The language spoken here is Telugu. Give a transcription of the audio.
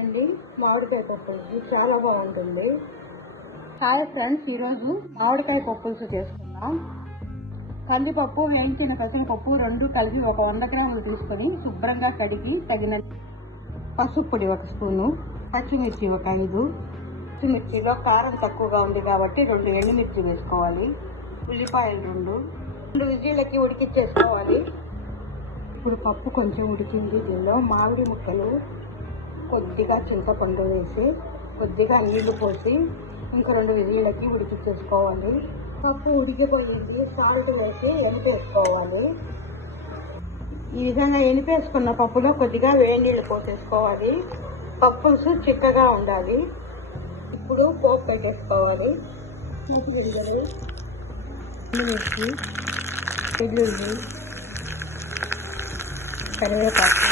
అండి మామిడికాయ పప్పులు చాలా బాగుంటుంది. హాయ్ ఫ్రెండ్స్, ఈరోజు మామిడికాయ పప్పులు చేసుకుందాం. కందిపప్పు, వేయించిన పెసరపప్పు రెండు కలిపి ఒక 100 గ్రాములు తీసుకొని శుభ్రంగా కడిగి తగిన పసుపు పొడి 1 స్పూను, పచ్చిమిర్చి 5, పచ్చిమిర్చిలో కారం తక్కువగా ఉంది కాబట్టి 2 ఎండుమిర్చి వేసుకోవాలి, ఉల్లిపాయలు 2 విజిల్లకి ఉడికిచ్చేసుకోవాలి. ఇప్పుడు పప్పు కొంచెం ఉడికింది. దీనిలో మామిడి ముక్కలు, కొద్దిగా చింతపండు వేసి కొద్దిగా నీళ్లు పోసి ఇంకా 2 విజిల్లకి ఉడికిచ్చేసుకోవాలి. పప్పు ఉడికిపోయింది. సాల్ట్ వేసి ఎనిపేసుకోవాలి. ఈ విధంగా ఎనిపేసుకున్న పప్పులో కొద్దిగా వేడి నీళ్ళు పోసేసుకోవాలి. పప్పులుసు చిక్కగా ఉండాలి. ఇప్పుడు పోపు పెట్టేసుకోవాలి. ముసిగిరిగలు, ఎండుమిర్చి, వెల్లుల్లి, కరివేపాకు,